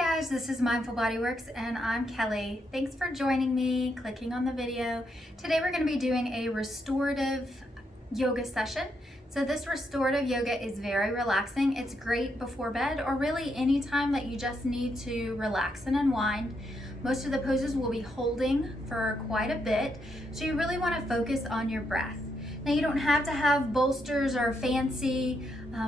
guys, this is Mindful Bodyworks and I'm Kelly. Thanks for joining me, clicking on the video. Today we're going to be doing a restorative yoga session. So this restorative yoga is very relaxing. It's great before bed or really any time that you just need to relax and unwind. Most of the poses will be holding for quite a bit, so you really want to focus on your breath. Now you don't have to have bolsters or fancy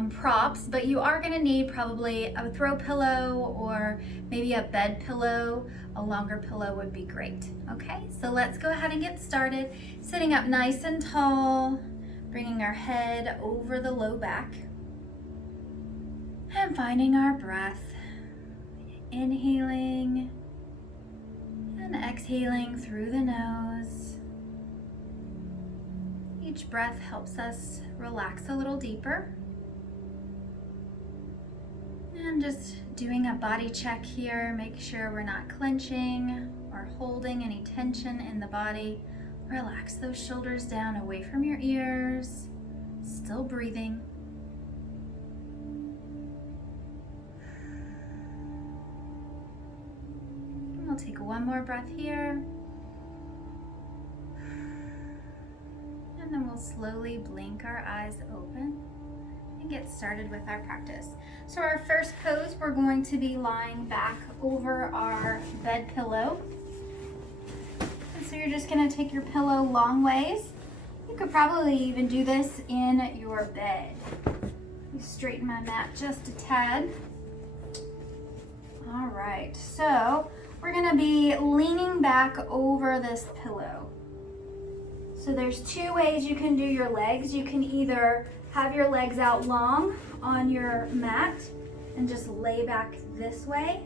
props, but you are going to need probably a throw pillow or maybe a bed pillow. A longer pillow would be great. Okay, so let's go ahead and get started. Sitting up nice and tall, bringing our head over the low back and finding our breath. Inhaling and exhaling through the nose. Each breath helps us relax a little deeper. And just doing a body check here, make sure we're not clenching or holding any tension in the body. Relax those shoulders down away from your ears, still breathing. And we'll take one more breath here. And then we'll slowly blink our eyes open and get started with our practice. So our first pose, we're going to be lying back over our bed pillow. And so you're just gonna take your pillow long ways. You could probably even do this in your bed. Let me straighten my mat just a tad. All right, so we're gonna be leaning back over this pillow. So there's two ways you can do your legs. You can either have your legs out long on your mat and just lay back this way.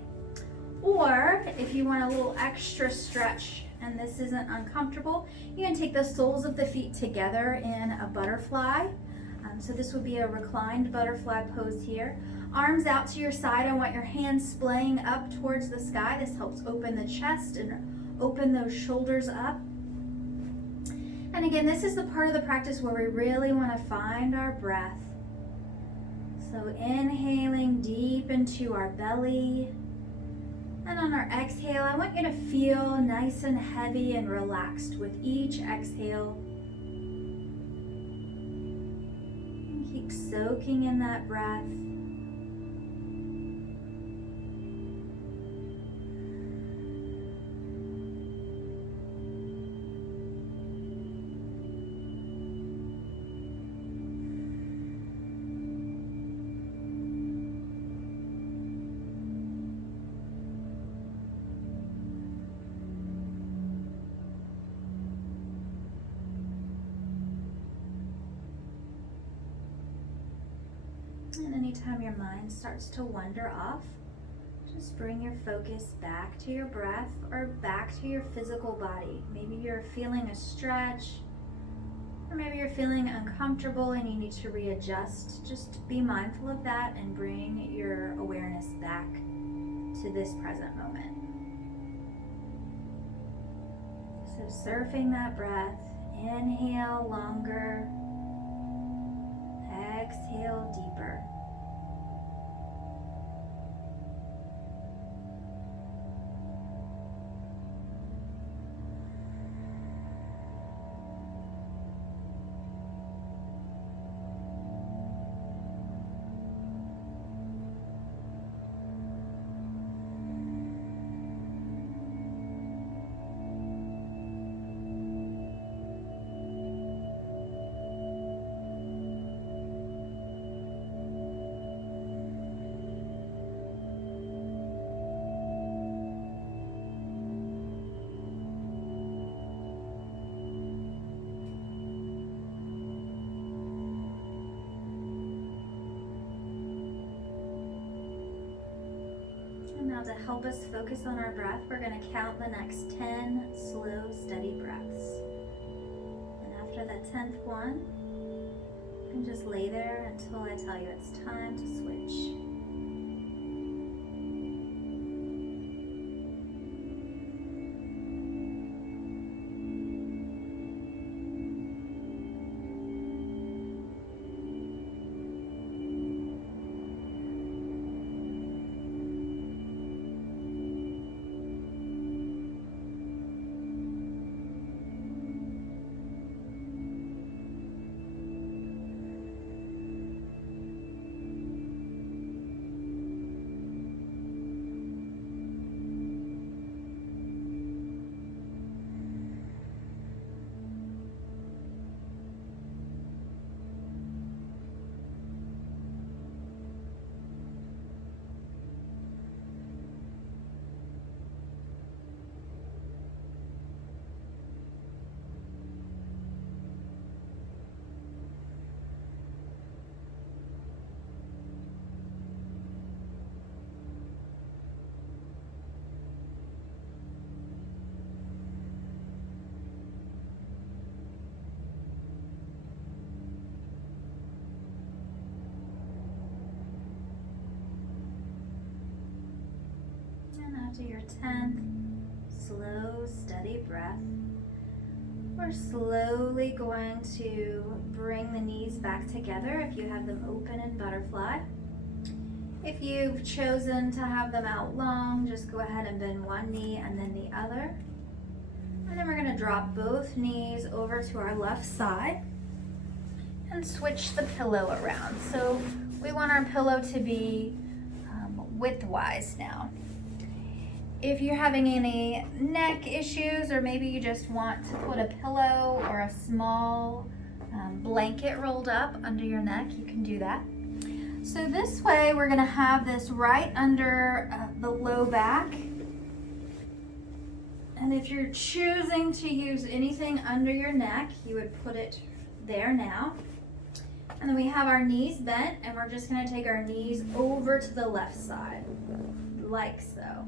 Or if you want a little extra stretch and this isn't uncomfortable, you can take the soles of the feet together in a butterfly. So this would be a reclined butterfly pose here. Arms out to your side. I want your hands splaying up towards the sky. This helps open the chest and open those shoulders up. And again, this is the part of the practice where we really want to find our breath. So inhaling deep into our belly. And on our exhale, I want you to feel nice and heavy and relaxed with each exhale. And keep soaking in that breath. And anytime your mind starts to wander off, just bring your focus back to your breath or back to your physical body. Maybe you're feeling a stretch, or maybe you're feeling uncomfortable and you need to readjust. Just be mindful of that and bring your awareness back to this present moment. So surfing that breath, inhale longer, exhale deeper. Now to help us focus on our breath, we're going to count the next 10 slow, steady breaths. And after that 10th one, you can just lay there until I tell you it's time to switch. steady breath. We're slowly going to bring the knees back together if you have them open in butterfly. If you've chosen to have them out long, just go ahead and bend one knee and then the other. And then we're going to drop both knees over to our left side and switch the pillow around. So we want our pillow to be widthwise now. If you're having any neck issues, or maybe you just want to put a pillow or a small blanket rolled up under your neck, you can do that. So this way we're going to have this right under the low back. And if you're choosing to use anything under your neck, you would put it there now. And then we have our knees bent, and we're just going to take our knees over to the left side, like so.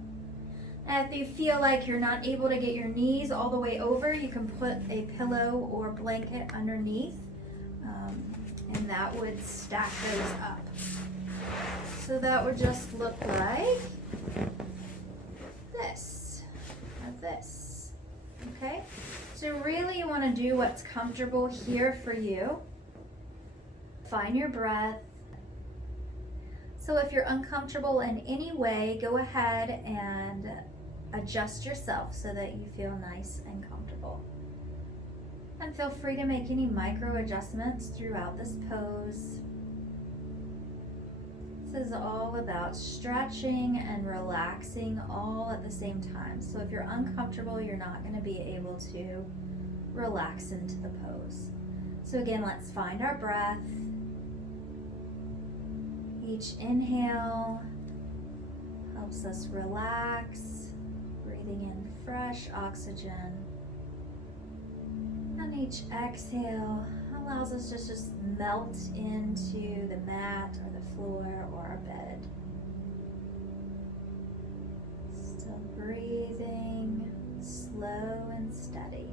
And if you feel like you're not able to get your knees all the way over, you can put a pillow or blanket underneath, and that would stack those up. So that would just look like this, or this, okay? So really you want to do what's comfortable here for you. Find your breath. So if you're uncomfortable in any way, go ahead and adjust yourself so that you feel nice and comfortable. And feel free to make any micro adjustments throughout this pose. This is all about stretching and relaxing all at the same time. So if you're uncomfortable, you're not going to be able to relax into the pose. So again, let's find our breath. Each inhale helps us relax, breathing in fresh oxygen. And each exhale allows us to just melt into the mat or the floor or our bed. Still breathing, slow and steady.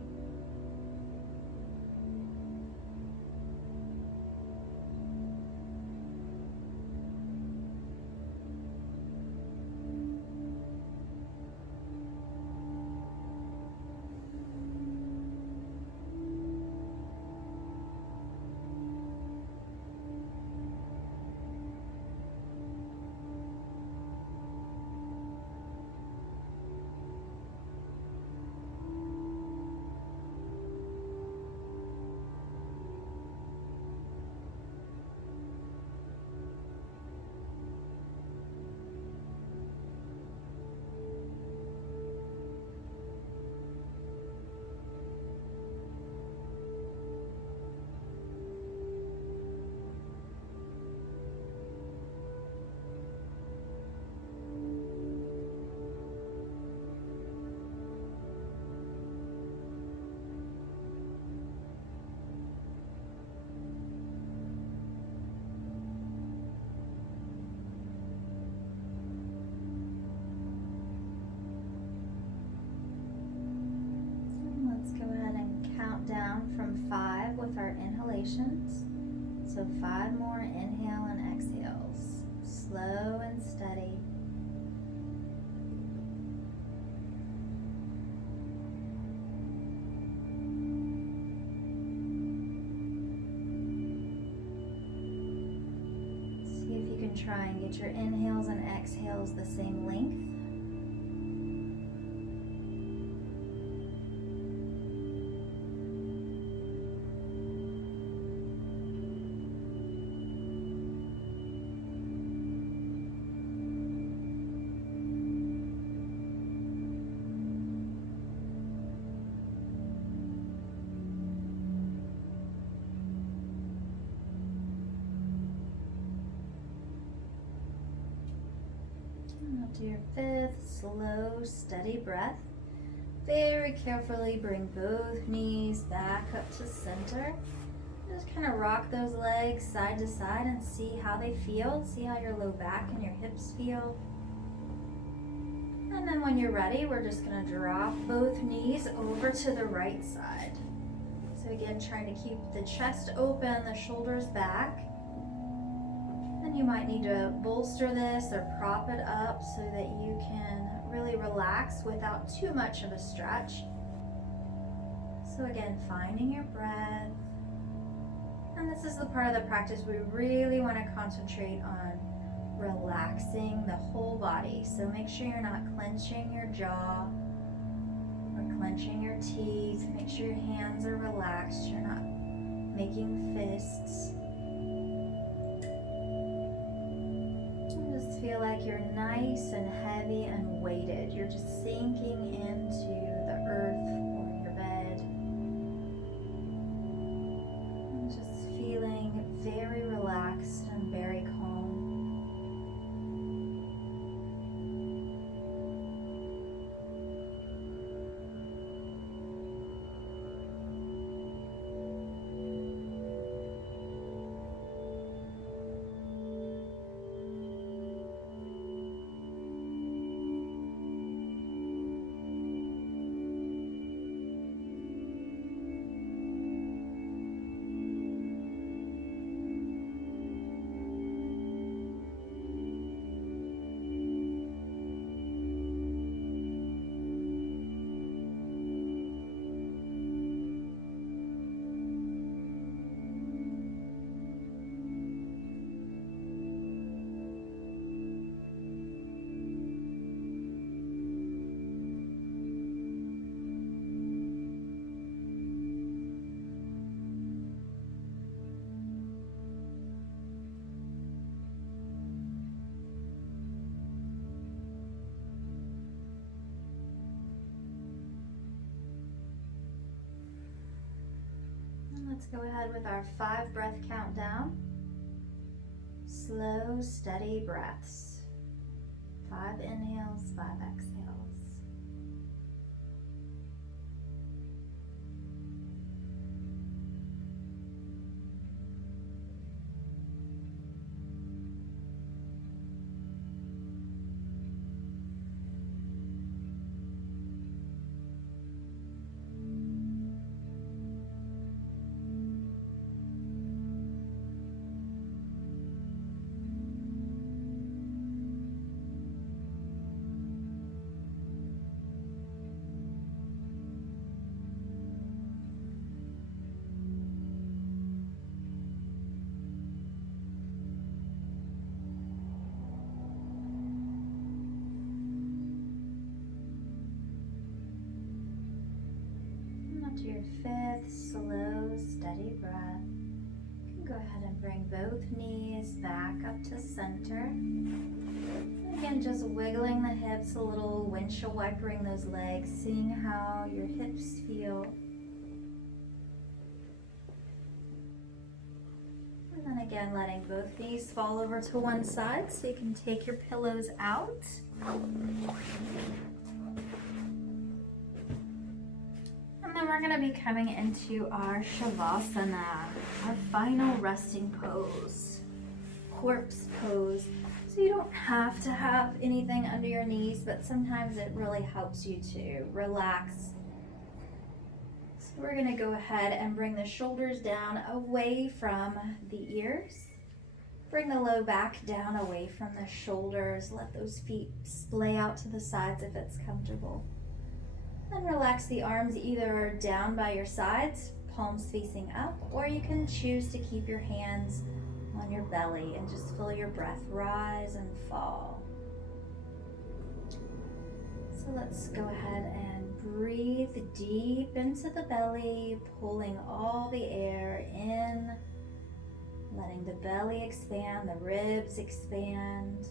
Down from 5 with our inhalations. So 5 more inhale and exhales, slow and steady. See if you can try and get your inhales and exhales the same length. Do your 5th slow, steady breath. Very carefully bring both knees back up to center. Just kind of rock those legs side to side and see how they feel. See how your low back and your hips feel. And then when you're ready, we're just going to drop both knees over to the right side. So again, trying to keep the chest open, the shoulders back. You might need to bolster this or prop it up so that you can really relax without too much of a stretch. So again, finding your breath. And this is the part of the practice we really want to concentrate on relaxing the whole body. So make sure you're not clenching your jaw or clenching your teeth. Make sure your hands are relaxed. You're not making fists. And just feel like you're nice and heavy and weighted. You're just sinking into the earth or your bed. And just feeling very relaxed and very calm. Let's go ahead with our 5 breath countdown. Slow, steady breaths. 5 inhales, 5 exhales. To your 5th slow, steady breath. You can go ahead and bring both knees back up to center. Again, just wiggling the hips a little, windshield wipering those legs, seeing how your hips feel. And then again, letting both knees fall over to one side so you can take your pillows out. And then we're going to be coming into our Shavasana, our final resting pose, corpse pose. So you don't have to have anything under your knees, but sometimes it really helps you to relax. So we're going to go ahead and bring the shoulders down away from the ears. Bring the low back down away from the shoulders. Let those feet splay out to the sides if it's comfortable. And relax the arms either down by your sides, palms facing up, or you can choose to keep your hands on your belly and just feel your breath rise and fall. So let's go ahead and breathe deep into the belly, pulling all the air in, letting the belly expand, the ribs expand.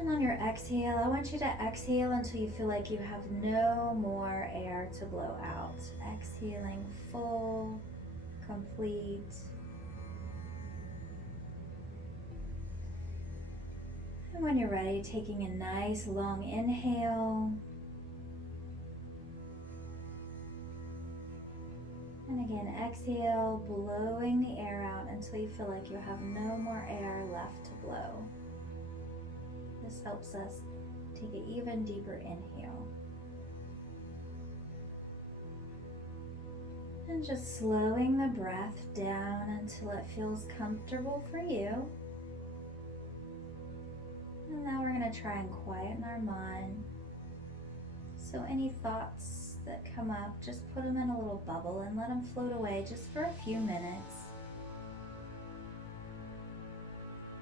And on your exhale, I want you to exhale until you feel like you have no more air to blow out. Exhaling full, complete. And when you're ready, taking a nice long inhale. And again, exhale, blowing the air out until you feel like you have no more air left to blow. This helps us take an even deeper inhale. And just slowing the breath down until it feels comfortable for you. And now we're going to try and quieten our mind. So any thoughts that come up, just put them in a little bubble and let them float away just for a few minutes.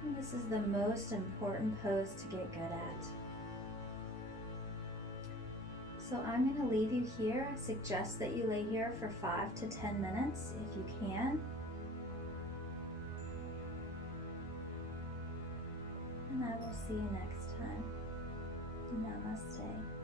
And this is the most important pose to get good at. So I'm going to leave you here. I suggest that you lay here for 5 to 10 minutes if you can. And I will see you next time. Namaste.